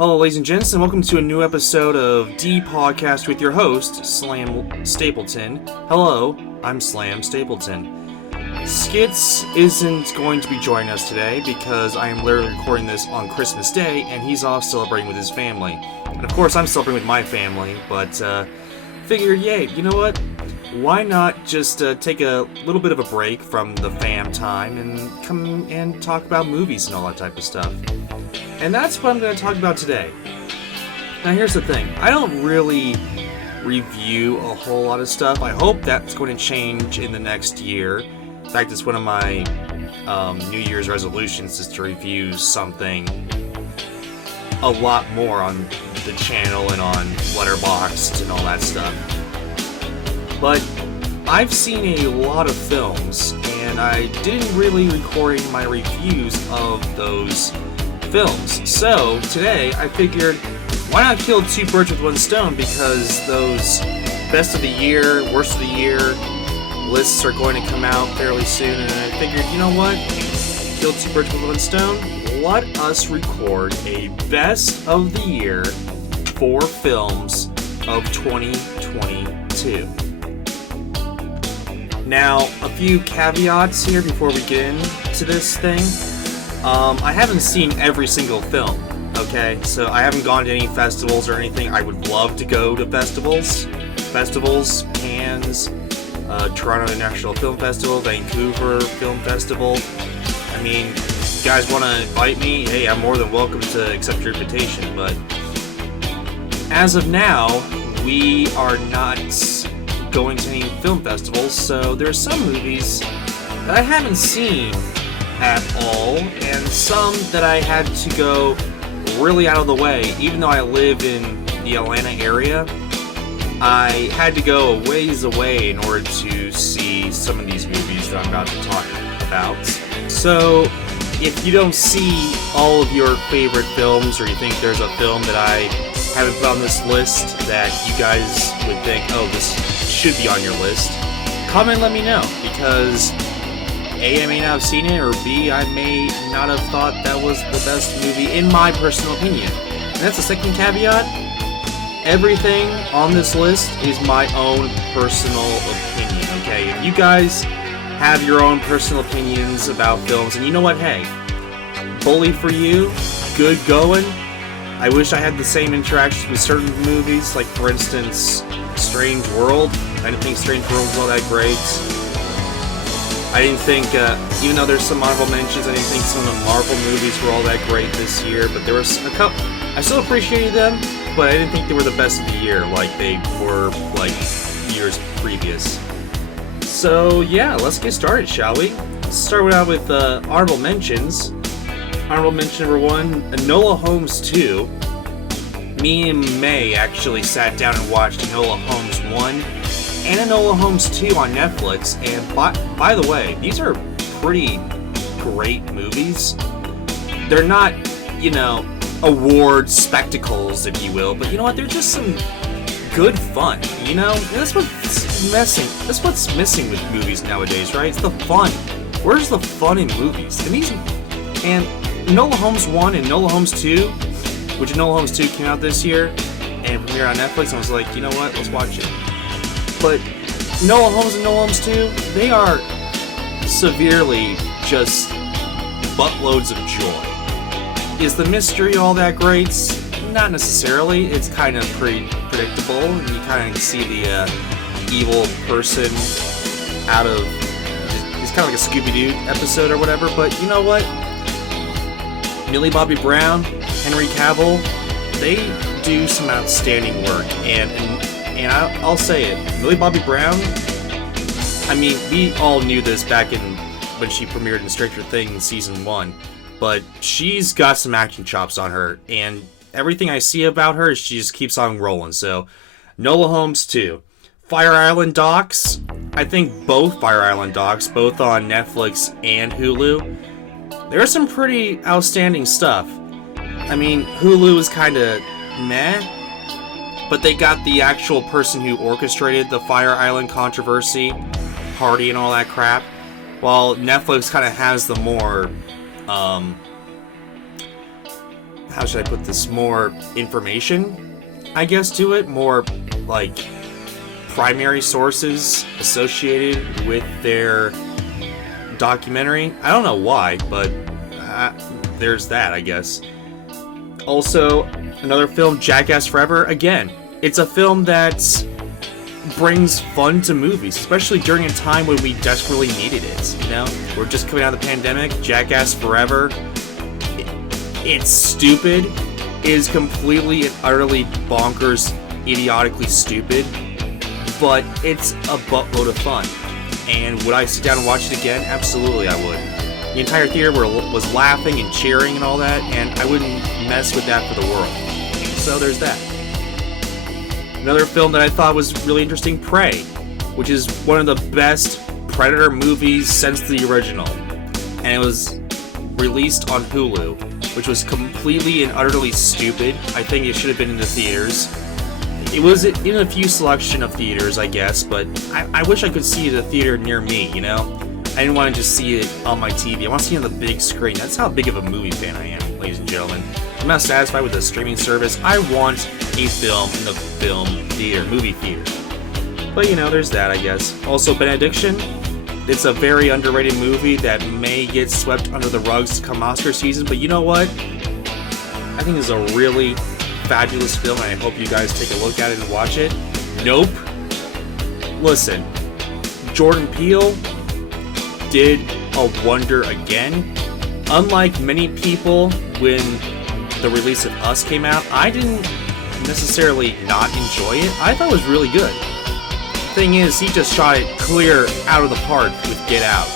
Hello, ladies and gents, and welcome to a new episode of D Podcast with your host, Slam Stapleton. Hello, I'm Slam Stapleton. Skits isn't going to be joining us today because I am literally recording this on Christmas Day, and he's off celebrating with his family. And of course, I'm celebrating with my family, but figured, yay, you know what? Why not just take a little bit of a break from the fam time and come and talk about movies and all that type of stuff. And that's what I'm going to talk about today. Now here's the thing, I don't really review a whole lot of stuff. I hope that's going to change in the next year. In fact, it's one of my New Year's resolutions is to review something a lot more on the channel and on Letterboxd and all that stuff. But I've seen a lot of films, and I didn't really record my reviews of those films. So today I figured, why not kill two birds with one stone, because those best of the year, worst of the year lists are going to come out fairly soon, and I figured, you know what, kill two birds with one stone, let us record a best of the year for films of 2022. Now, a few caveats here before we get into this thing. I haven't seen every single film, okay? So I haven't gone to any festivals or anything. I would love to go to festivals. Cannes, Toronto International Film Festival, Vancouver Film Festival. I mean, if you guys want to invite me, hey, I'm more than welcome to accept your invitation, but as of now, we are not going to any film festivals, so there's some movies that I haven't seen at all, and some that I had to go really out of the way. Even though I live in the Atlanta area, I had to go a ways away in order to see some of these movies that I'm about to talk about. So if you don't see all of your favorite films, or you think there's a film that I haven't put on this list that you guys would think, oh, this should be on your list, comment and let me know, because A, I may not have seen it, or B, I may not have thought that was the best movie in my personal opinion. And that's the second caveat. Everything on this list is my own personal opinion, okay? If you guys have your own personal opinions about films, and you know what, hey, bully for you, good going. I wish I had the same interactions with certain movies, like for instance, Strange World. I didn't think Strange World was all that great. I didn't think, even though there's some honorable mentions, I didn't think some of the Marvel movies were all that great this year, but there was a couple. I still appreciated them, but I didn't think they were the best of the year like they were like years previous. So yeah, let's get started, shall we? Let's start out with honorable mentions. Honorable mention number 1, Enola Holmes 2. Me and May actually sat down and watched Enola Holmes 1 and Enola Holmes 2 on Netflix, and by the way, these are pretty great movies. They're not, award spectacles, if you will, but you know what, they're just some good fun, and that's what's missing with movies nowadays, right? It's the fun. Where's the fun in movies? And Enola Holmes 1 and Enola Holmes 2, which Enola Holmes 2 came out this year, and premiered on Netflix, I was like, you know what, let's watch it. But Enola Holmes and Enola Holmes 2, they are severely just buttloads of joy. Is the mystery all that great? Not necessarily. It's kind of pretty predictable, and you kind of see the evil person out of... It's kind of like a Scooby-Doo episode or whatever, but you know what? Millie Bobby Brown, Henry Cavill, they do some outstanding work, and I'll say it, Millie Bobby Brown, I mean, we all knew this back when she premiered in Stranger Things Season 1, but she's got some acting chops on her, and everything I see about her, she just keeps on rolling. So, Enola Holmes 2. Fire Island Docs, I think both Fire Island Docs, both on Netflix and Hulu, there's some pretty outstanding stuff. I mean, Hulu is kind of meh, but they got the actual person who orchestrated the Fire Island controversy, party and all that crap, while Netflix kind of has the more how should I put this, more information, I guess, to it, more like primary sources associated with their documentary. I don't know why, but there's that, I guess. Also, another film, Jackass Forever. Again, it's a film that brings fun to movies, especially during a time when we desperately needed it. You know, we're just coming out of the pandemic. Jackass Forever. It's stupid. It is completely and utterly bonkers, idiotically stupid, but it's a buttload of fun. And would I sit down and watch it again? Absolutely, I would. The entire theater was laughing and cheering and all that, and I wouldn't mess with that for the world. So there's that. Another film that I thought was really interesting, Prey, which is one of the best Predator movies since the original. And it was released on Hulu, which was completely and utterly stupid. I think it should have been in the theaters. It was in a few selection of theaters, I guess, but I wish I could see it at a theater near me, you know? I didn't want to just see it on my TV. I want to see it on the big screen. That's how big of a movie fan I am, ladies and gentlemen. I'm not satisfied with the streaming service. I want a film in the movie theater. But, you know, there's that, I guess. Also, Benediction. It's a very underrated movie that may get swept under the rugs come Oscar season, but you know what? I think it's a really fabulous film, and I hope you guys take a look at it and watch it. Nope. Listen, Jordan Peele did a wonder again. Unlike many people, when the release of Us came out, I didn't necessarily not enjoy it. I thought it was really good. Thing is, he just shot it clear out of the park with Get Out.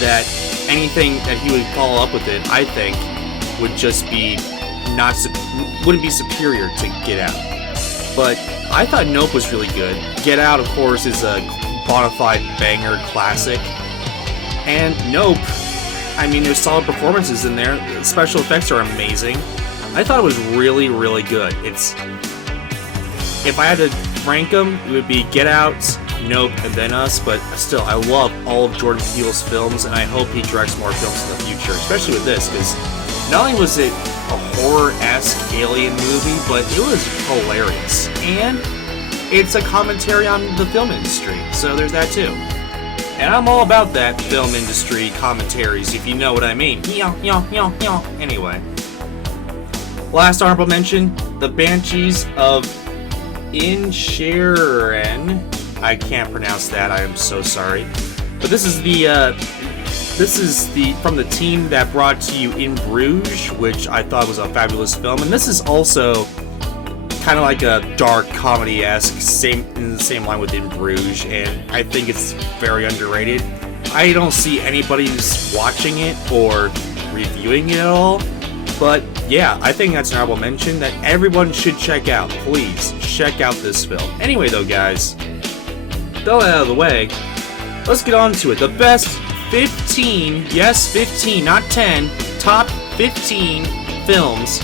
That anything that he would follow up with it, I think, would just be wouldn't be superior to Get Out. But I thought Nope was really good. Get Out, of course, is a bona fide banger classic. And Nope, I mean, there's solid performances in there. The special effects are amazing. I thought it was really, really good. If I had to rank them, it would be Get Out, Nope, and then Us, but still, I love all of Jordan Peele's films, and I hope he directs more films in the future, especially with this, because not only was it a horror-esque alien movie, but it was hilarious. And it's a commentary on the film industry, so there's that too. And I'm all about that film industry commentaries, if you know what I mean. Anyway. Last honorable mention, The Banshees of Inisherin. I can't pronounce that, I am so sorry. But this is the from the team that brought to you In Bruges, which I thought was a fabulous film. And this is also kind of like a dark comedy-esque, in the same line with In Bruges, and I think it's very underrated. I don't see anybody who's watching it or reviewing it at all, but yeah, I think that's an honorable mention that everyone should check out. Please, check out this film. Anyway though, guys, throw that out of the way, let's get on to it. The best 15, yes 15, not 10, top 15 films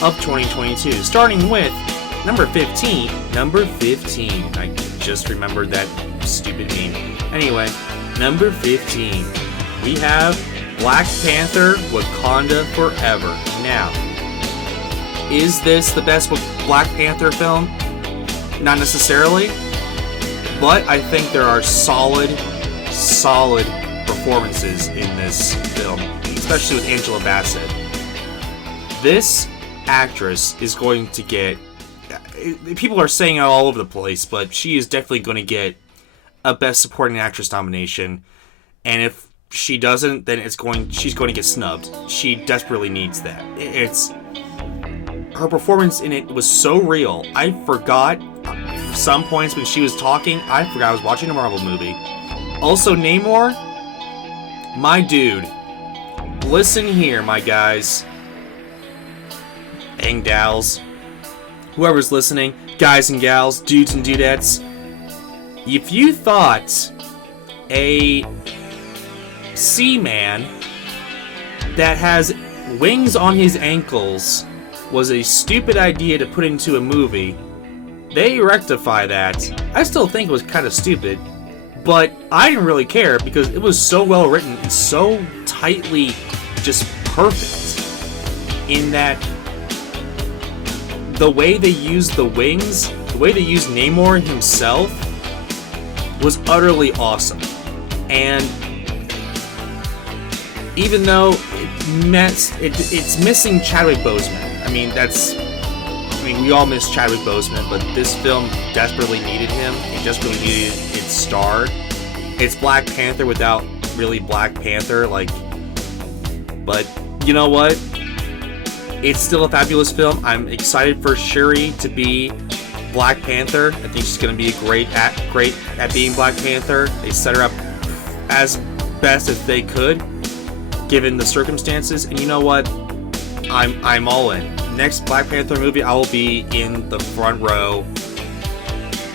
of 2022, starting with number 15. I just remembered that stupid meme. Anyway, number 15. We have Black Panther: Wakanda Forever. Now, is this the best Black Panther film? Not necessarily, but I think there are solid performances in this film, especially with Angela Bassett. This actress is going to get, people are saying it all over the place, but she is definitely going to get a Best Supporting Actress nomination, and if she doesn't, then she's going to get snubbed. She desperately needs that. Her performance in it was so real. I forgot some points when she was talking. I forgot I was watching a Marvel movie. Also, Namor, my dude, listen here, my guys and gals, whoever's listening, guys and gals, dudes and dudettes, if you thought a Seaman that has wings on his ankles was a stupid idea to put into a movie, they rectify that. I still think it was kind of stupid, but I didn't really care because it was so well written and so tightly just perfect. in that the way they used the wings, the way they used Namor himself was utterly awesome. And even though it's missing Chadwick Boseman. I mean, we all miss Chadwick Boseman, but this film desperately needed him. It desperately needed its star. It's Black Panther without really Black Panther, but you know what? It's still a fabulous film. I'm excited for Shuri to be Black Panther. I think she's going to be great at being Black Panther. They set her up as best as they could, given the circumstances. And you know what? I'm all in. Next Black Panther movie, I will be in the front row.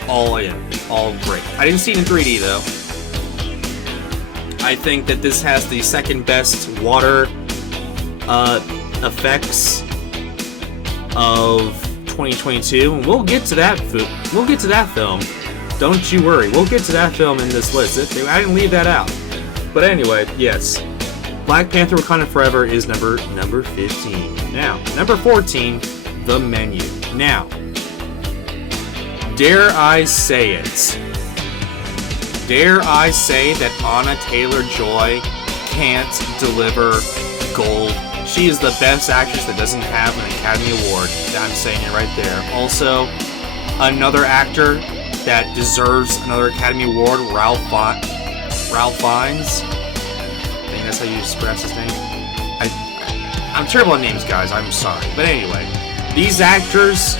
All in. All great. I didn't see it in 3D though. I think that this has the second best water effects of 2022, and we'll get to that. We'll get to that film. Don't you worry. We'll get to that film in this list. I didn't leave that out. But anyway, yes, Black Panther: Wakanda Forever is number 15. Now, number 14, The Menu. Now, dare I say it? Dare I say that Anya Taylor-Joy can't deliver gold? She is the best actress that doesn't have an Academy Award. I'm saying it right there. Also, another actor that deserves another Academy Award, Ralph Fiennes. I think that's how you pronounce his name. I'm terrible at names, guys. I'm sorry. But anyway, these actors,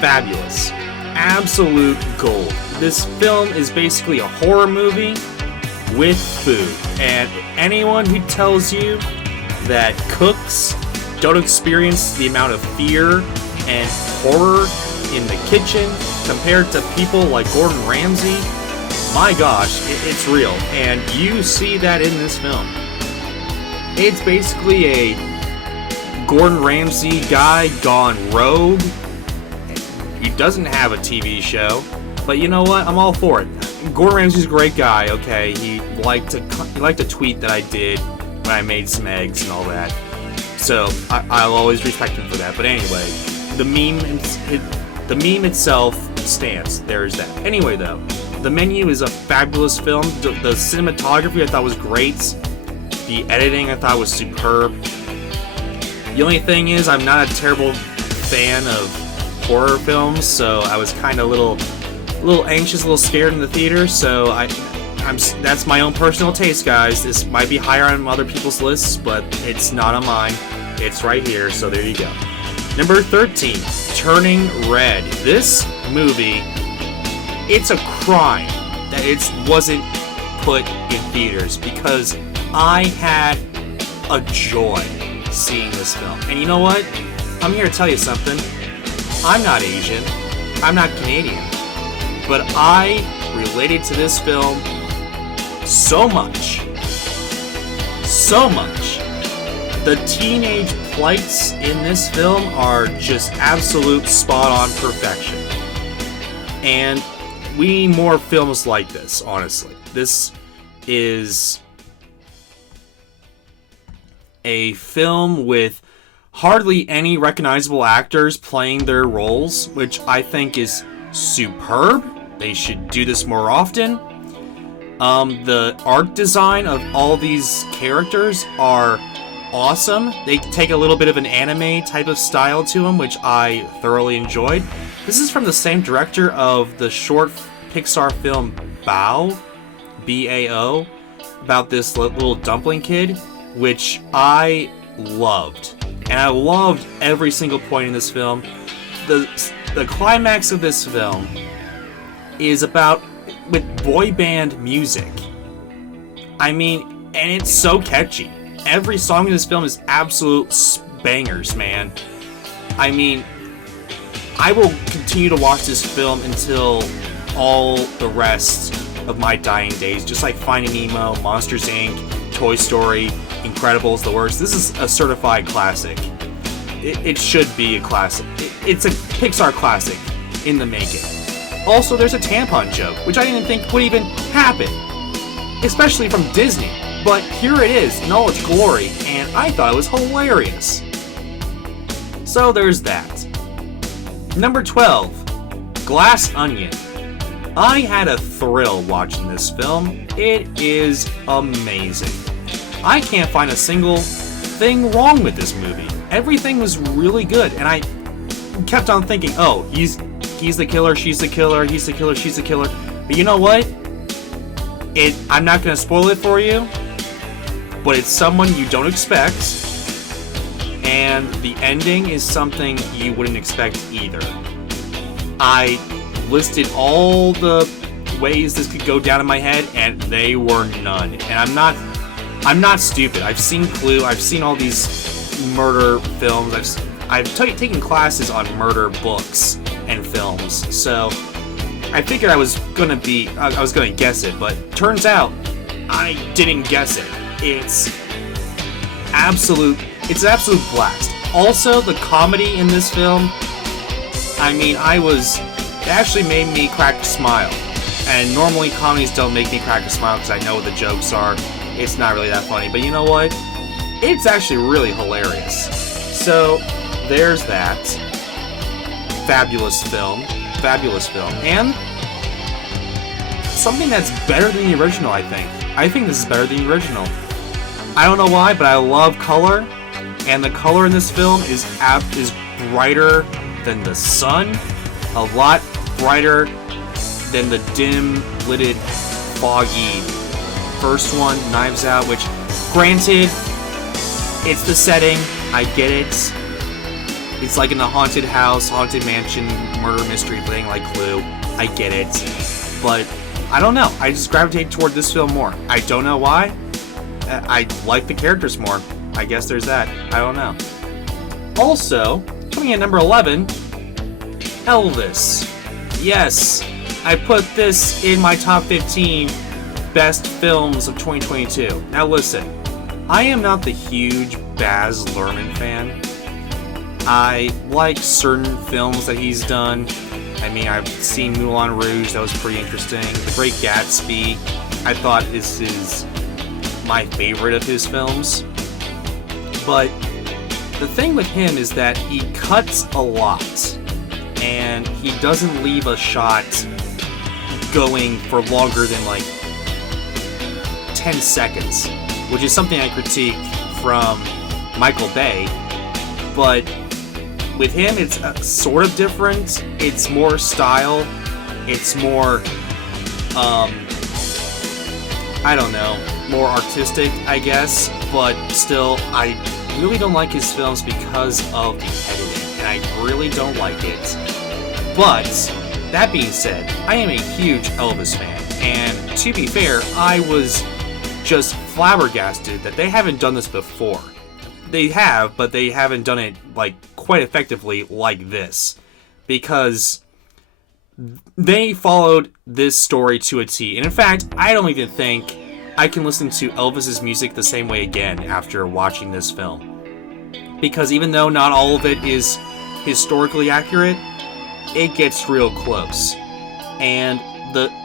fabulous. Absolute gold. This film is basically a horror movie with food. And anyone who tells you that cooks don't experience the amount of fear and horror in the kitchen compared to people like Gordon Ramsay, my gosh, it's real. And you see that in this film. It's basically a Gordon Ramsay guy gone rogue. He doesn't have a TV show, but you know what? I'm all for it. Gordon Ramsay's a great guy, okay? He liked to tweet that I did when I made some eggs and all that. So I'll always respect him for that. But anyway, the meme itself stands. There's that. Anyway, though, The Menu is a fabulous film. The cinematography I thought was great. The editing I thought was superb. The only thing is, I'm not a terrible fan of horror films, so I was kind of a little anxious, a little scared in the theater. So that's my own personal taste, guys. This might be higher on other people's lists, but it's not on mine. It's right here, so there you go. Number 13, Turning Red. This movie, it's a crime that it wasn't put in theaters, because I had a joy seeing this film. And you know what? I'm here to tell you something. I'm not Asian. I'm not Canadian. But I related to this film so much. So much. The teenage plights in this film are just absolute spot-on perfection. And we need more films like this, honestly. This is a film with hardly any recognizable actors playing their roles, which I think is superb. They should do this more often. The art design of all these characters are awesome. They take a little bit of an anime type of style to them, which I thoroughly enjoyed. This is from the same director of the short Pixar film Bao, B-A-O, about this little dumpling kid, which I loved. And I loved every single point in this film. The climax of this film is about with boy band music. I mean, and it's so catchy. Every song in this film is absolute bangers, man. I mean, I will continue to watch this film until all the rest of my dying days, just like Finding Nemo, Monsters Inc., Toy Story, Incredibles, the works. This is a certified classic. It should be a classic. It's a Pixar classic in the making. Also, there's a tampon joke, which I didn't think would even happen, especially from Disney. But here it is in all its glory, and I thought it was hilarious. So there's that. Number 12, Glass Onion. I had a thrill watching this film. It is amazing. I can't find a single thing wrong with this movie. Everything was really good, and I kept on thinking, oh, he's the killer, she's the killer, he's the killer, she's the killer. But you know what? I'm not going to spoil it for you, but it's someone you don't expect, and the ending is something you wouldn't expect either. I listed all the ways this could go down in my head, and they were none. And I'm not stupid. I've seen Clue. I've seen all these murder films. I've taken classes on murder books and films. So I figured I was gonna guess it, but turns out I didn't guess it. It's an absolute blast. Also, the comedy in this film, I mean, it actually made me crack a smile. And normally comedies don't make me crack a smile because I know what the jokes are. It's not really that funny, but you know what? It's actually really hilarious. So, there's that. Fabulous film. And something that's better than the original, I think. I think this is better than the original. I don't know why, but I love color. And the color in this film is brighter than the sun. A lot brighter than the dim-lidded, foggy first one, Knives Out, which, granted, it's the setting, I get it. It's like in a haunted house, haunted mansion, murder mystery thing like Clue. I get it. But, I don't know, I just gravitate toward this film more. I don't know why. I like the characters more. I guess there's that. I don't know. Also, coming in number 11, Elvis. Yes, I put this in my top 15 best films of 2022. Now listen, I am not the huge Baz Luhrmann fan. I like certain films that he's done. I mean, I've seen Moulin Rouge, that was pretty interesting. The Great Gatsby, I thought this is my favorite of his films. But the thing with him is that he cuts a lot. And he doesn't leave a shot going for longer than like 10 seconds, which is something I critique from Michael Bay. But with him, it's sort of different. It's more style. It's more, I don't know, more artistic, I guess. But still, I really don't like his films because of the editing. And I really don't like it. But, that being said, I am a huge Elvis fan, and to be fair, I was just flabbergasted that they haven't done this before. They have, but they haven't done it, like, quite effectively like this. Because they followed this story to a T. And in fact, I don't even think I can listen to Elvis's music the same way again after watching this film. Because even though not all of it is historically accurate, it gets real close. And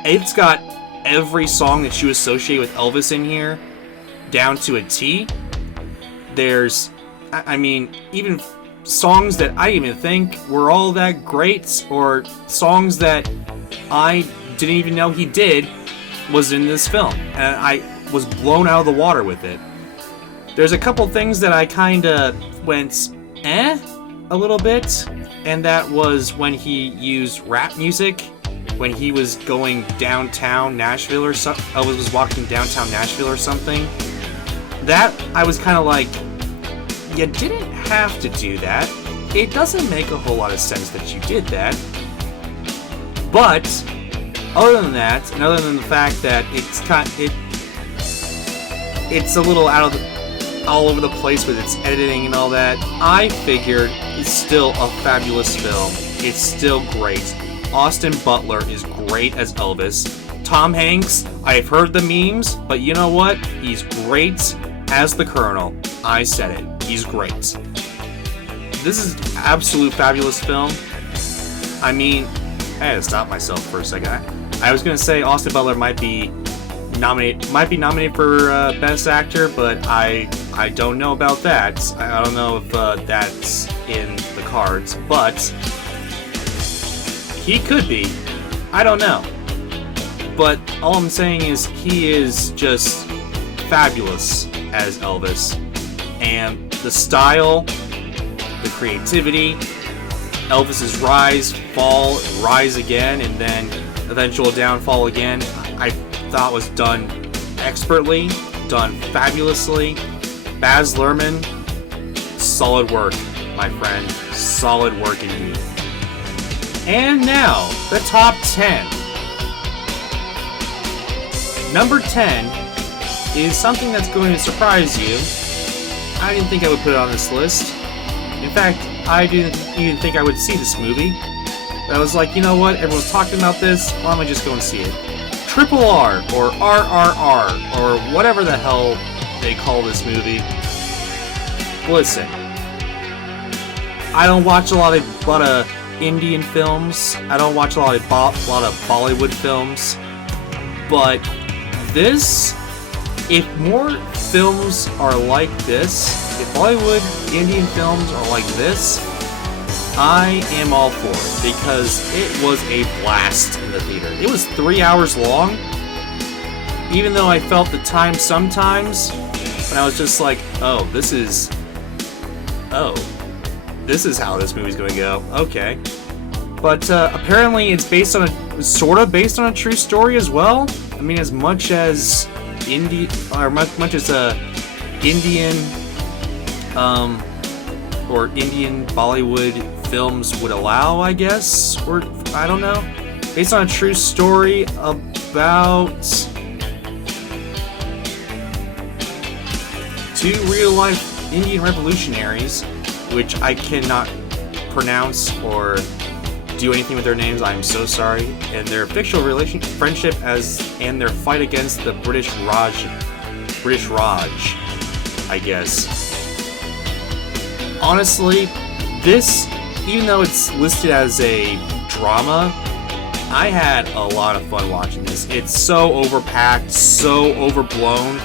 it's got every song that you associate with Elvis in here down to a T. There's, I mean, even songs that I didn't even think were all that great, or songs that I didn't even know he did, was in this film. And I was blown out of the water with it. There's a couple things that I kind of went, a little bit. And that was when he used rap music, when he was going downtown Nashville or something. Elvis was walking downtown Nashville or something. That, I was kind of like, you didn't have to do that. It doesn't make a whole lot of sense that you did that. But, other than that, and other than the fact that it's a little all over the place with its editing and all that, I figured it's still a fabulous film. It's still great. Austin Butler is great as Elvis. Tom Hanks, I've heard the memes, but you know what? He's great as the Colonel. I said it. He's great. This is an absolute fabulous film. I mean, I had to stop myself for a second. I was going to say Austin Butler might be nominated for Best Actor, but I don't know about that. I don't know if that's in the cards, but he could be. I don't know. But all I'm saying is he is just fabulous as Elvis. And the style, the creativity, Elvis's rise, fall, rise again, and then eventual downfall again, I thought was done expertly, done fabulously. Baz Luhrmann, solid work, my friend. Solid work indeed. And now, the top 10. Number 10 is something that's going to surprise you. I didn't think I would put it on this list. In fact, I didn't even think I would see this movie. But I was like, you know what? Everyone's talking about this. Why don't I just go and see it? Triple R, or RRR, or whatever the hell they call this movie. Listen, I don't watch a lot of Indian films. I don't watch a lot of Bollywood films. But this, if more films are like this, if Bollywood Indian films are like this, I am all for it, because it was a blast in the theater. It was 3 hours long, even though I felt the time sometimes, and I was just like, this is how this movie's going to go. Okay. But apparently it's sort of based on a true story as well. I mean, as much as Indian or Indian Bollywood films would allow, I guess, or I don't know. Based on a true story about two real-life Indian revolutionaries, which I cannot pronounce or do anything with their names. I'm so sorry. And their fictional friendship and their fight against the British Raj, I guess. Honestly, this, even though it's listed as a drama, I had a lot of fun watching this. It's so overpacked, so overblown.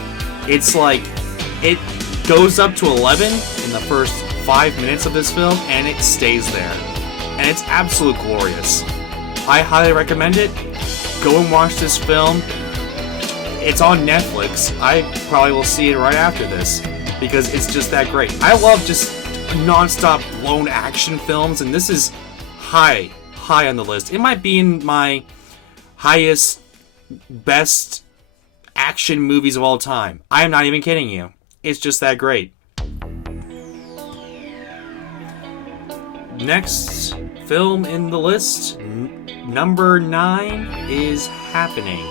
It's like, it goes up to 11 in the first 5 minutes of this film, and it stays there. And it's absolutely glorious. I highly recommend it. Go and watch this film. It's on Netflix. I probably will see it right after this, because it's just that great. I love just non-stop blown action films, and this is high on the list. It might be in my highest, best action movies of all time. I am not even kidding you. It's just that great. Next film in the list, number 9, is Happening,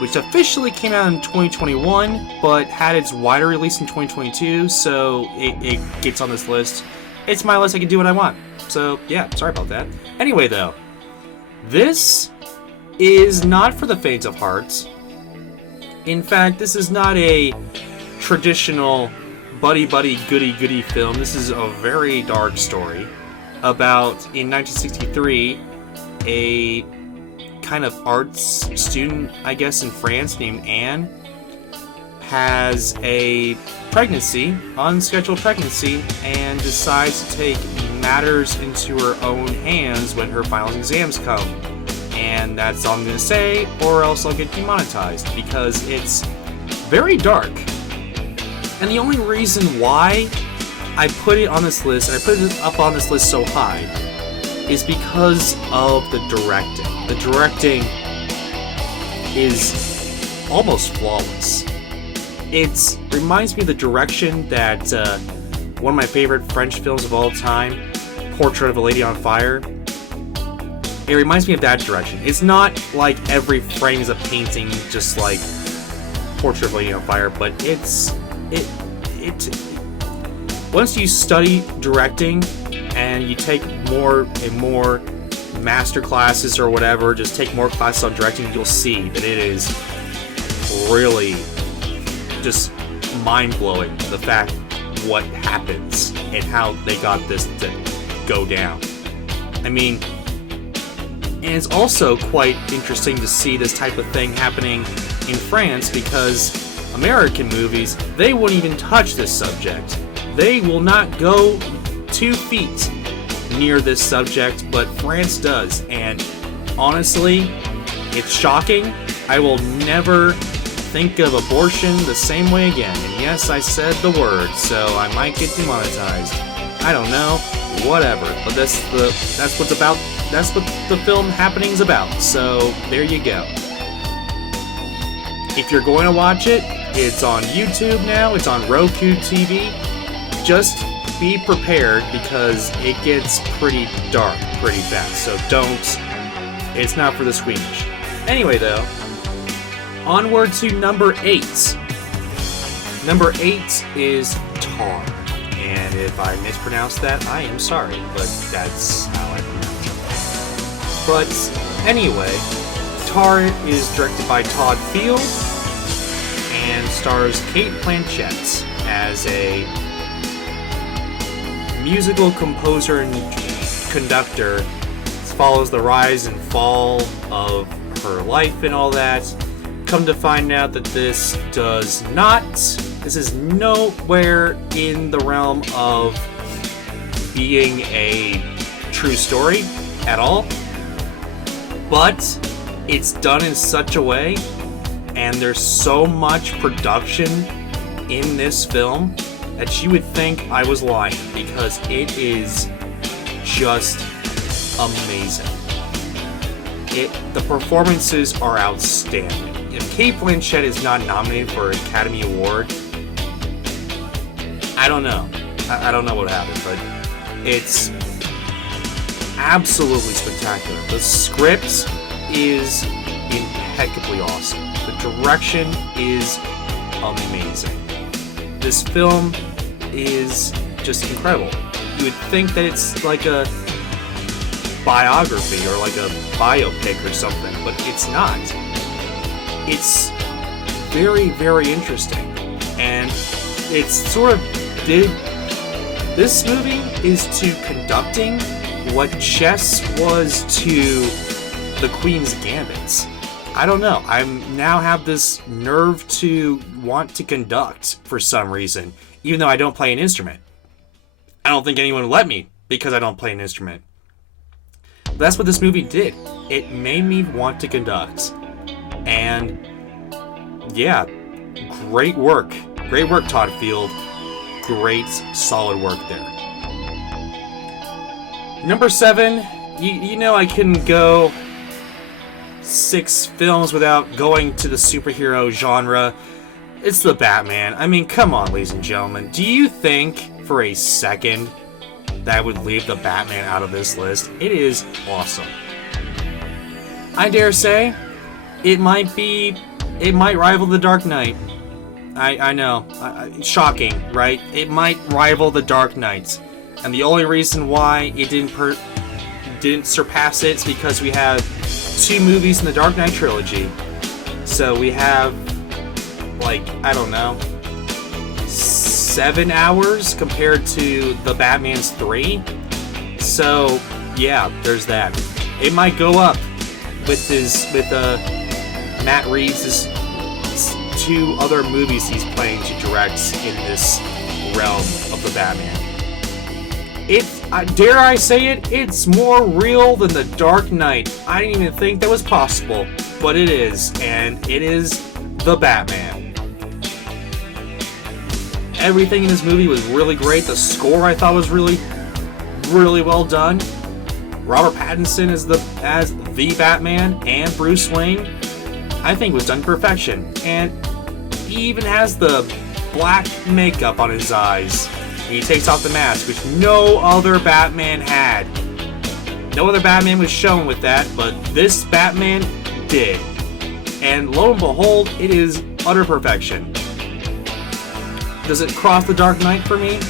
which officially came out in 2021, but had its wider release in 2022, so it gets on this list. It's my list, I can do what I want. So, yeah, sorry about that. Anyway, though, this is not for the faint of heart. In fact, this is not a traditional buddy-buddy, goody-goody film. This is a very dark story about, in 1963, a kind of arts student, I guess, in France named Anne has a pregnancy, unscheduled pregnancy, and decides to take matters into her own hands when her final exams come. And that's all I'm going to say, or else I'll get demonetized, because it's very dark. And the only reason why I put it on this list, and I put it up on this list so high, is because of the directing. The directing is almost flawless. It reminds me of the direction that one of my favorite French films of all time, Portrait of a Lady on Fire. It reminds me of that direction. It's not like every frame is a painting, just like Portrait of a Lady on Fire, but once you study directing and you take more and more master classes or whatever, just take more classes on directing, you'll see that it is really just mind-blowing, the fact what happens and how they got this to go down. I mean, and it's also quite interesting to see this type of thing happening in France, because American movies, they won't even touch this subject. They will not go 2 feet near this subject, but France does, and honestly, it's shocking. I will never think of abortion the same way again. And yes, I said the word, so I might get demonetized. I don't know, whatever. But that's what the film Happening's about. So there you go. If you're going to watch it, it's on YouTube now. It's on Roku TV. Just be prepared because it gets pretty dark pretty fast. So don't. It's not for the squeamish. Anyway, though, onward to number 8. Number 8 is Tar. And if I mispronounced that, I am sorry, but that's how I pronounce it. But anyway, Tar is directed by Todd Field and stars Cate Blanchett as a musical composer and conductor. It follows the rise and fall of her life and all that. Come to find out that this is nowhere in the realm of being a true story at all, but it's done in such a way, and there's so much production in this film that you would think I was lying, because it is just amazing. The performances are outstanding. If Cate Blanchett is not nominated for an Academy Award, I don't know. I don't know what happened, but it's absolutely spectacular. The script is impeccably awesome. The direction is amazing. This film is just incredible. You would think that it's like a biography or like a biopic or something, but it's not. It's very, very interesting, and it's sort of this movie is to conducting what chess was to the Queen's Gambits. I don't know. I now have this nerve to want to conduct for some reason, even though I don't play an instrument. I don't think anyone would let me because I don't play an instrument. But that's what this movie did. It made me want to conduct. And yeah, great work. Great work, Todd Field. Great, solid work there. Number 7, you know I couldn't go 6 films without going to the superhero genre. It's the Batman. I mean, come on, ladies and gentlemen. Do you think for a second that I would leave the Batman out of this list? It is awesome. I dare say it might rival The Dark Knight. I know. Shocking, right? It might rival The Dark Knight. And the only reason why it didn't surpass it is because we have 2 movies in the Dark Knight trilogy. So we have, like, I don't know, 7 hours compared to the Batman's 3. So, yeah, there's that. It might go up with Matt Reeves' 2 other movies he's planning to direct in this realm of the Batman. Dare I say it, it's more real than The Dark Knight. I didn't even think that was possible, but it is, and it is the Batman. Everything in this movie was really great. The score I thought was really, really well done. Robert Pattinson as the Batman and Bruce Wayne, I think was done to perfection. And he even has the black makeup on his eyes. He takes off the mask, which no other Batman had. No other Batman was shown with that, but this Batman did. And lo and behold, it is utter perfection. Does it cross The Dark Knight for me?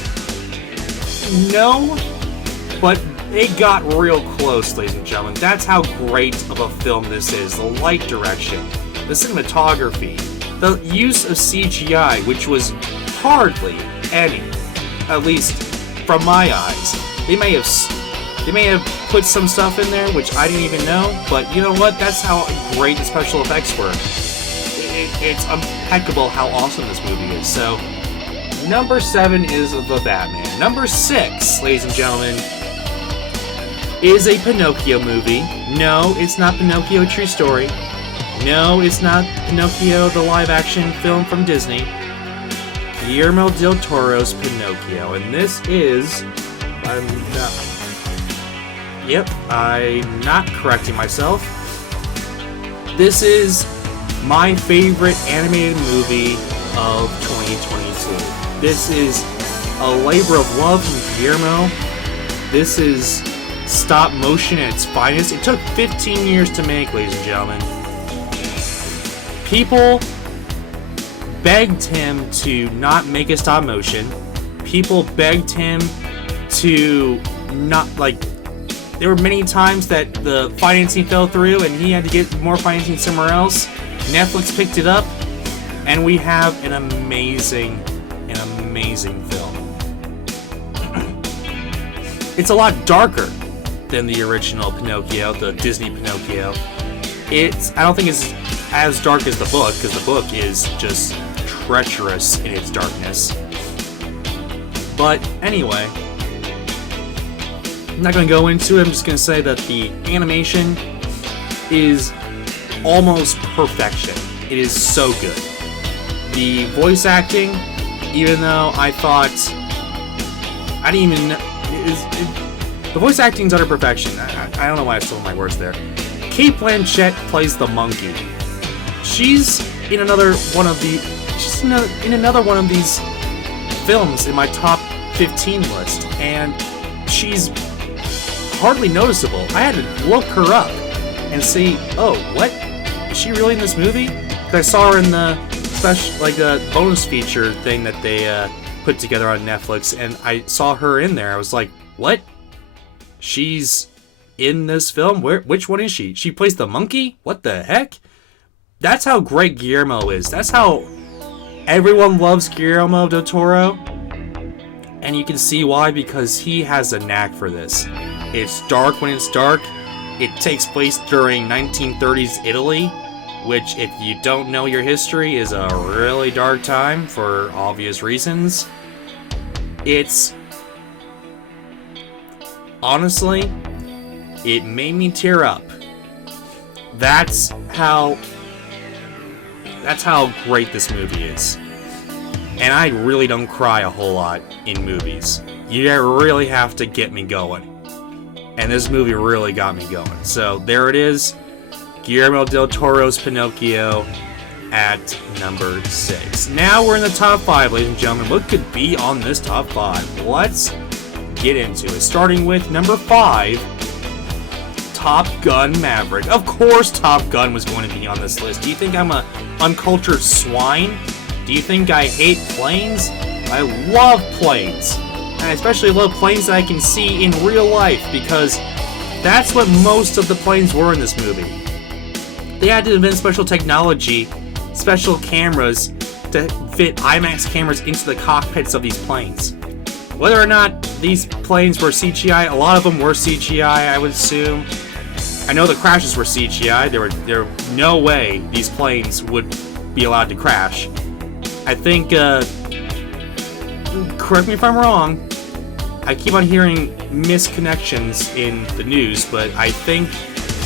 No, but it got real close, ladies and gentlemen. That's how great of a film this is. The light direction, the cinematography, the use of CGI, which was hardly any. At least from my eyes. They may have put some stuff in there which I didn't even know, but you know what? That's how great the special effects were. It's impeccable how awesome this movie is. So, number 7 is The Batman. Number 6, ladies and gentlemen, is a Pinocchio movie. No, it's not Pinocchio True Story. No, it's not Pinocchio, the live-action film from Disney. Guillermo del Toro's Pinocchio, and this is... I'm not correcting myself. This is my favorite animated movie of 2022. This is a labor of love from Guillermo. This is stop motion at its finest. It took 15 years to make, ladies and gentlemen. People begged him to not make a stop motion. People begged him to not, there were many times that the financing fell through and he had to get more financing somewhere else. Netflix picked it up, and we have an amazing film. It's a lot darker than the original Pinocchio, the Disney Pinocchio. I don't think it's as dark as the book, because the book is just treacherous in its darkness. But anyway, I'm not going to go into it. I'm just going to say that the animation is almost perfection. It is so good. The voice acting, even though I thought... I didn't even know... the voice acting's utter perfection. I don't know why I stole my words there. Cate Blanchett plays the monkey. She's in another one of these films in my top 15 list, and she's hardly noticeable. I had to look her up and see, oh, what? Is she really in this movie? I saw her in the special, the bonus feature thing that they put together on Netflix, and I saw her in there. I was like, what? She's in this film? Which one is she? She plays the monkey? What the heck? That's how great Guillermo is. That's how everyone loves Guillermo del Toro. And you can see why, because he has a knack for this. It's dark when it's dark. It takes place during 1930s Italy, which, if you don't know your history, is a really dark time for obvious reasons. Honestly, it made me tear up. That's how great this movie is. And I really don't cry a whole lot in movies. You really have to get me going. And this movie really got me going. So there it is. Guillermo del Toro's Pinocchio at number 6. Now we're in the top 5, ladies and gentlemen. What could be on this top 5? Let's get into it. Starting with number 5, Top Gun Maverick. Of course Top Gun was going to be on this list. Do you think I'm a uncultured swine? Do you think I hate planes? I love planes. And I especially love planes that I can see in real life, because that's what most of the planes were in this movie. They had to invent special technology, special cameras, to fit IMAX cameras into the cockpits of these planes. Whether or not these planes were CGI, a lot of them were CGI, I would assume. I know the crashes were CGI. There no way these planes would be allowed to crash. I think, correct me if I'm wrong, I keep on hearing misconnections in the news, but I think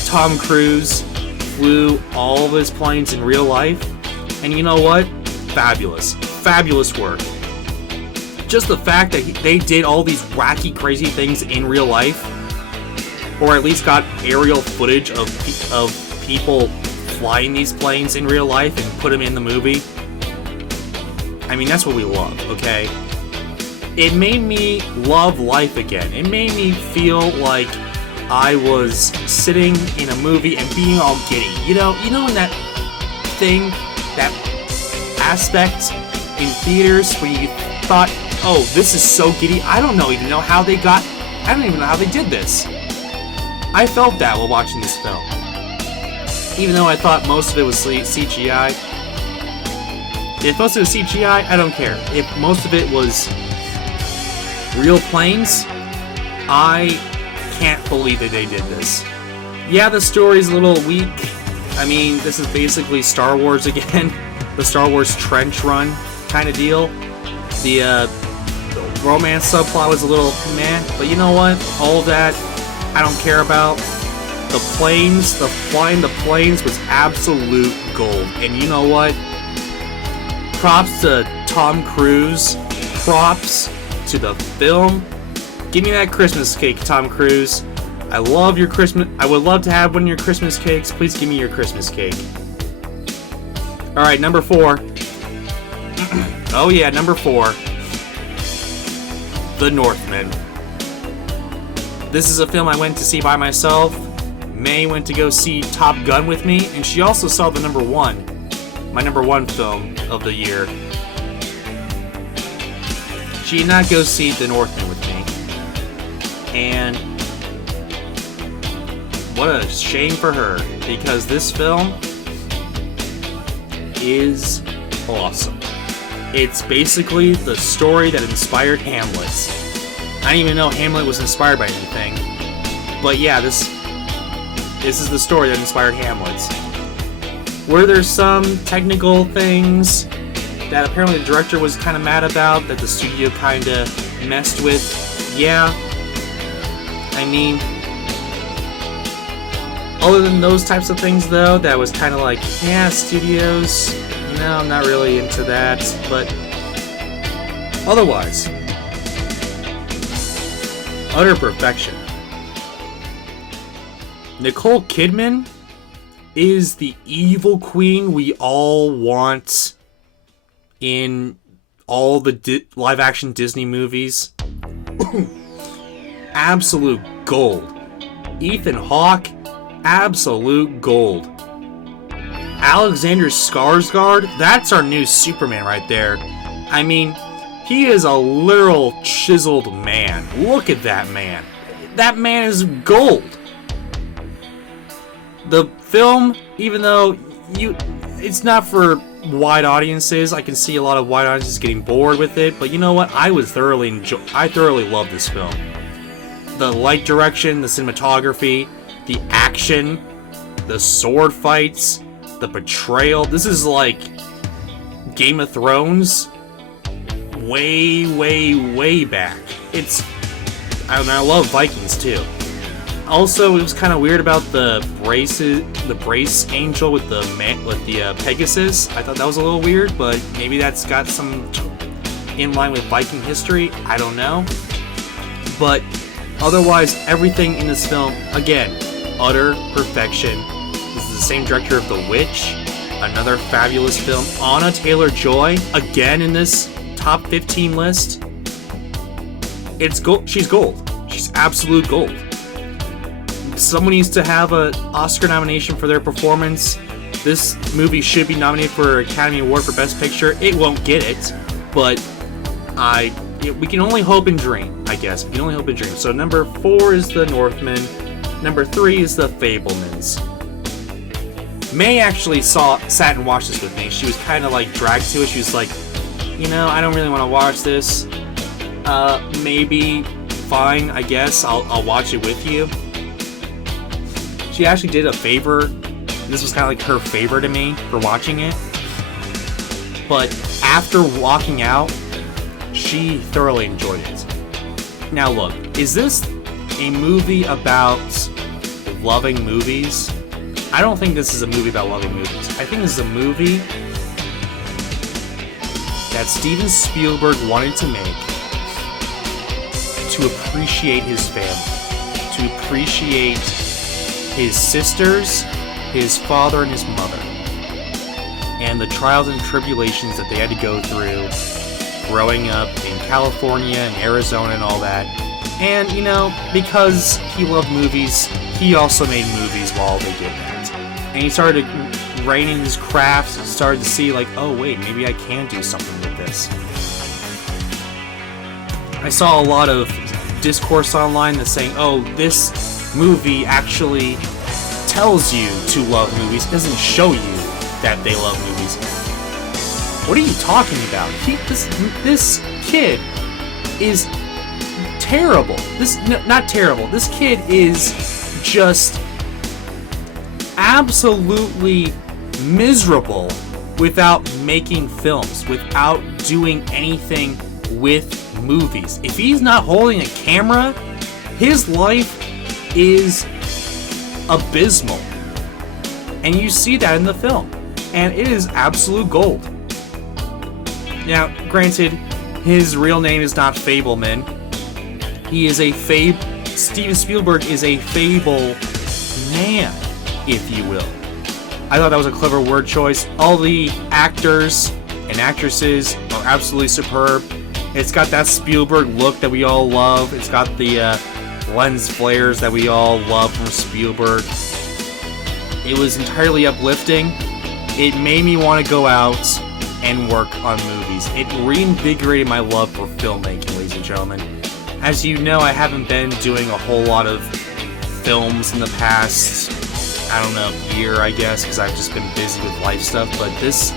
Tom Cruise flew all of his planes in real life, and you know what? Fabulous work. Just the fact that they did all these wacky, crazy things in real life, or at least got aerial footage of people flying these planes in real life and put them in the movie. I mean, that's what we love, okay? It made me love life again. It made me feel like I was sitting in a movie and being all giddy. You know in that thing, that aspect in theaters where you thought, oh, this is so giddy. I don't even know how they did this. I felt that while watching this film. Even though I thought most of it was CGI. If most of it was CGI, I don't care. If most of it was real planes, I can't believe that they did this. Yeah, the story's a little weak. I mean, this is basically Star Wars again. The Star Wars trench run kind of deal. The romance subplot was a little meh, but you know what? All of that I don't care about. The planes, the flying the planes was absolute gold. And you know what? Props to Tom Cruise. Props to the film. Give me that Christmas cake, Tom Cruise. I love your Christmas. I would love to have one of your Christmas cakes. Please give me your Christmas cake. Alright, number 4. Oh yeah, number 4. The Northman. This is a film I went to see by myself. May went to go see Top Gun with me, and she also saw the number 1. My number 1 film of the year. She did not go see The Northman with me. And what a shame for her, because this film is awesome. It's basically the story that inspired Hamlet. I didn't even know Hamlet was inspired by anything. But yeah, this is the story that inspired Hamlet. Were there some technical things that apparently the director was kind of mad about, that the studio kind of messed with? Yeah. I mean, other than those types of things though, that was kind of like, yeah, studios, no, I'm not really into that, but otherwise, utter perfection. Nicole Kidman is the evil queen we all want in all the live-action Disney movies. Absolute gold. Ethan Hawke, absolute gold. Alexander Skarsgård, that's our new Superman right there. I mean, he is a literal chiseled man. Look at that man. That man is gold. The film, even though it's not for wide audiences, I can see a lot of wide audiences getting bored with it, but you know what? I thoroughly love this film. The light direction, the cinematography, the action, the sword fights, the betrayal. This is like Game of Thrones way, way, way back. I love Vikings too. Also, it was kind of weird about the brace angel with the Pegasus. I thought that was a little weird, but maybe that's got some in line with Viking history. I don't know. But otherwise, everything in this film, again, utter perfection. This is the same director of The Witch, another fabulous film. Anna Taylor-Joy, again in this top 15 list. It's gold. She's gold. She's absolute gold. Someone needs to have an Oscar nomination for their performance. This movie should be nominated for an Academy Award for Best Picture. It won't get it, but we can only hope and dream, I guess. We can only hope and dream. So number 4 is The Northman. Number 3 is The Fabelmans. May actually sat and watched this with me. She was kind of like dragged to it. She was like, I don't really want to watch this. Maybe, fine, I guess. I'll watch it with you. She actually did a favor. This was kind of like her favor to me for watching it. But after walking out, she thoroughly enjoyed it. Now look, is this a movie about loving movies? I don't think this is a movie about loving movies. I think this is a movie that Steven Spielberg wanted to make to appreciate his family, to appreciate his sisters, his father, and his mother, and the trials and tribulations that they had to go through growing up in California and Arizona and all that. And, because he loved movies, he also made movies while they did that. And he started rein in his craft, started to see like, oh wait, maybe I can do something with this. I saw a lot of discourse online that's saying, oh, this movie actually tells you to love movies, doesn't show you that they love movies. What are you talking about? This kid is terrible. Not terrible. This kid is just absolutely miserable without making films, without doing anything with movies. If he's not holding a camera, his life is abysmal. And you see that in the film. And it is absolute gold. Now, granted, his real name is not Fableman. He is Steven Spielberg is a fable man, if you will. I thought that was a clever word choice. All the actors and actresses are absolutely superb. It's got that Spielberg look that we all love. It's got the lens flares that we all love from Spielberg. It was entirely uplifting. It made me want to go out and work on movies. It reinvigorated my love for filmmaking, ladies and gentlemen. As you know, I haven't been doing a whole lot of films in the past, I don't know, year, I guess, because I've just been busy with life stuff, but this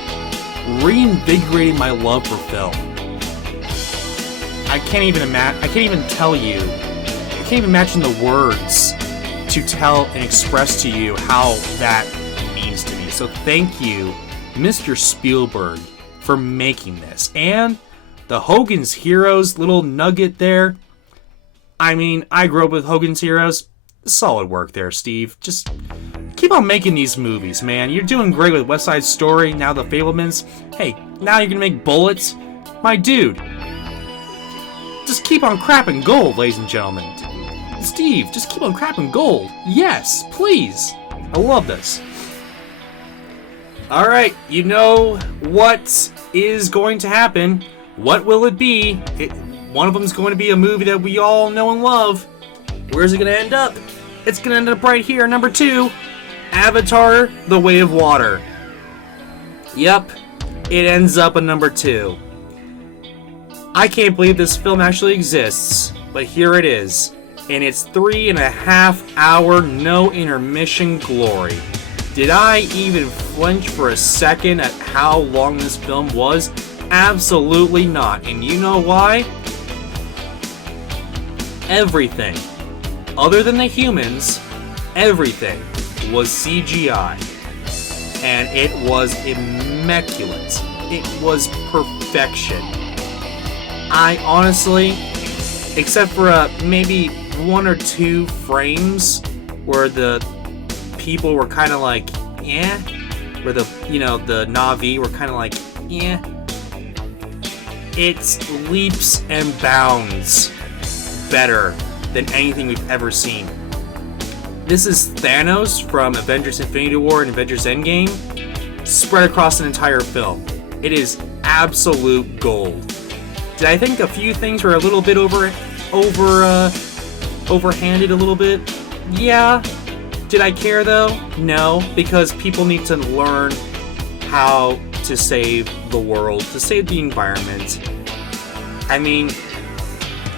reinvigorated my love for film. I can't even imagine the words to tell and express to you how that means to me. So thank you, Mr. Spielberg, for making this. And the Hogan's Heroes little nugget there. I mean, I grew up with Hogan's Heroes. Solid work there, Steve. Just keep on making these movies, man. You're doing great with West Side Story, now The Fablemans. Hey, now you're gonna make Bullets. My dude. Just keep on crapping gold, ladies and gentlemen. Steve, just keep on crapping gold. Yes, please. I love this. Alright, you know what is going to happen. What will it be? One of them is going to be a movie that we all know and love. Where's it going to end up? It's going to end up right here, number 2. Avatar: The Way of Water. Yep, it ends up at number 2. I can't believe this film actually exists, but here it is. In its 3.5 hour no intermission glory. Did I even flinch for a second at how long this film was? Absolutely not. And you know why? Everything, other than the humans, everything was CGI. And it was immaculate. It was perfection. I honestly, except for maybe 1 or 2 frames where the people were kind of like, yeah, where the Na'vi were kind of like, yeah, it's leaps and bounds better than anything we've ever seen. This is Thanos from Avengers Infinity War and Avengers Endgame spread across an entire film. It is absolute gold. Did I think a few things were a little bit overhanded a little bit? Yeah. Did I care though? No, because people need to learn how to save the world, to save the environment. I mean,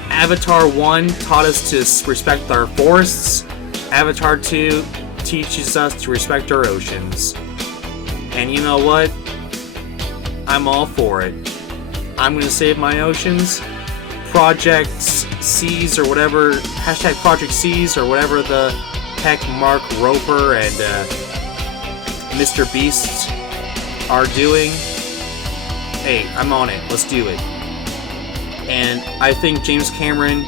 Avatar 1 taught us to respect our forests. Avatar 2 teaches us to respect our oceans. And you know what? I'm all for it. I'm going to save my oceans. Project Seas or whatever, hashtag Project Seas or whatever the heck Mark Roper and Mr. Beast are doing. Hey, I'm on it. Let's do it. And I think James Cameron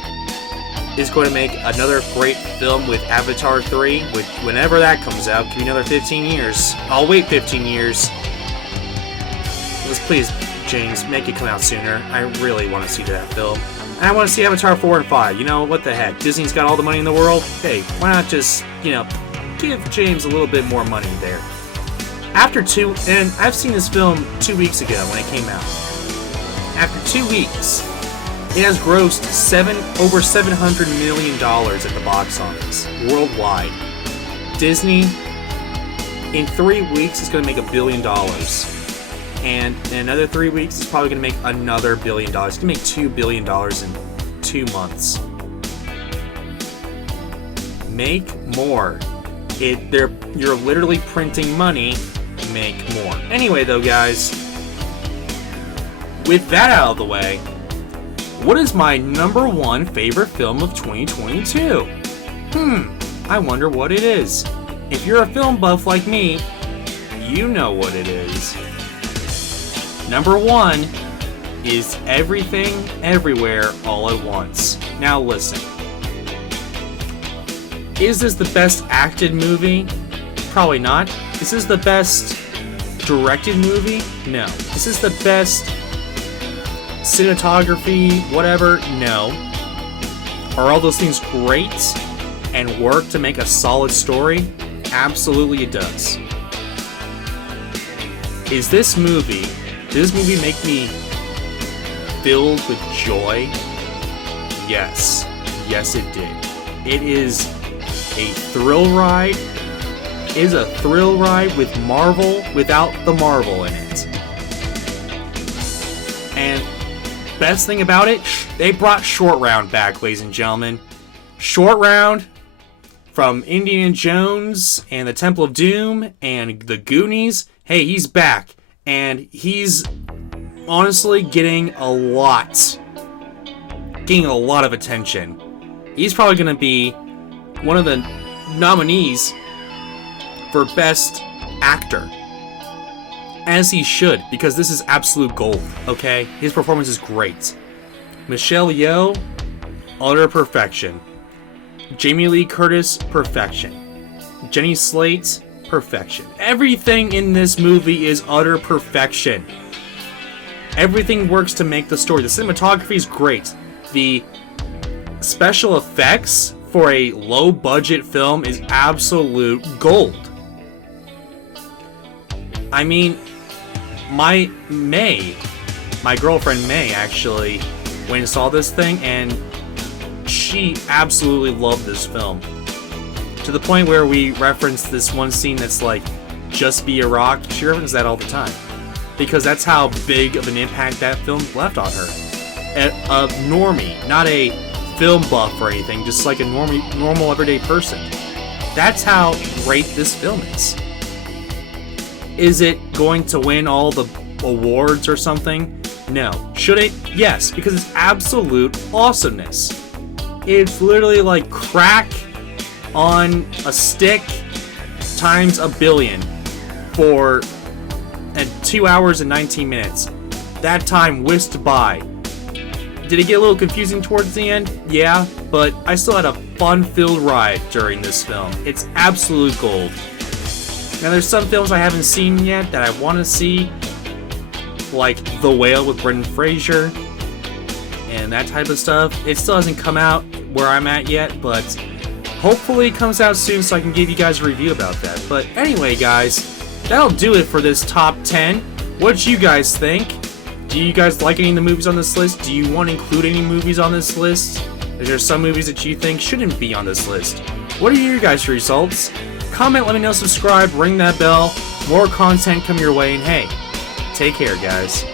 is going to make another great film with Avatar 3, which whenever that comes out, could be another 15 years. I'll wait 15 years. Let's please, James, make it come out sooner. I really want to see that film. And I want to see Avatar 4 and 5. You know, what the heck? Disney's got all the money in the world. Hey, why not just, give James a little bit more money there. And I've seen this film 2 weeks ago when it came out. After 2 weeks, it has grossed over $700 million at the box office worldwide. Disney, in 3 weeks, is going to make $1 billion. And in another 3 weeks, it's probably going to make another $1 billion. It's going to make $2 billion in 2 months. Make more. You're literally printing money. Make more. Anyway, though, guys, with that out of the way, what is my number 1 favorite film of 2022? I wonder what it is. If you're a film buff like me, you know what it is. Number 1 is Everything, Everywhere, All at Once. Now listen. Is this the best acted movie? Probably not. Is this the best directed movie? No. Is this the best cinematography, whatever? No. Are all those things great and work to make a solid story? Absolutely it does. Does this movie make me filled with joy? Yes. Yes, it did. It is a thrill ride. It is a thrill ride with Marvel without the Marvel in it. And best thing about it, they brought Short Round back, ladies and gentlemen. Short Round from Indiana Jones and the Temple of Doom and the Goonies. Hey, he's back. And he's honestly getting a lot of attention. He's probably going to be one of the nominees for Best Actor. As he should, because this is absolute gold, okay? His performance is great. Michelle Yeoh, utter perfection. Jamie Lee Curtis, perfection. Jenny Slate, perfection. Everything in this movie is utter perfection. Everything works to make the story. The cinematography is great. The special effects for a low-budget film is absolute gold. I mean, my girlfriend May, actually went and saw this thing, and she absolutely loved this film. To the point where we referenced this one scene that's like, "Just Be a Rock." She references that all the time. Because that's how big of an impact that film left on her. A normie, not a film buff or anything, just like a normal everyday person. That's how great this film is. Is it going to win all the awards or something? No. Should it? Yes, because it's absolute awesomeness. It's literally like crack on a stick times a billion for 2 hours and 19 minutes. That time whisked by. Did it get a little confusing towards the end? Yeah, but I still had a fun-filled ride during this film. It's absolute gold. Now there's some films I haven't seen yet that I want to see, like The Whale with Brendan Fraser and that type of stuff. It still hasn't come out where I'm at yet, but hopefully it comes out soon so I can give you guys a review about that. But anyway, guys, that'll do it for this top 10. What do you guys think? Do you guys like any of the movies on this list? Do you want to include any movies on this list? Is there some movies that you think shouldn't be on this list? What are your guys' results? Comment, let me know, subscribe, ring that bell. More content come your way, and hey, take care, guys.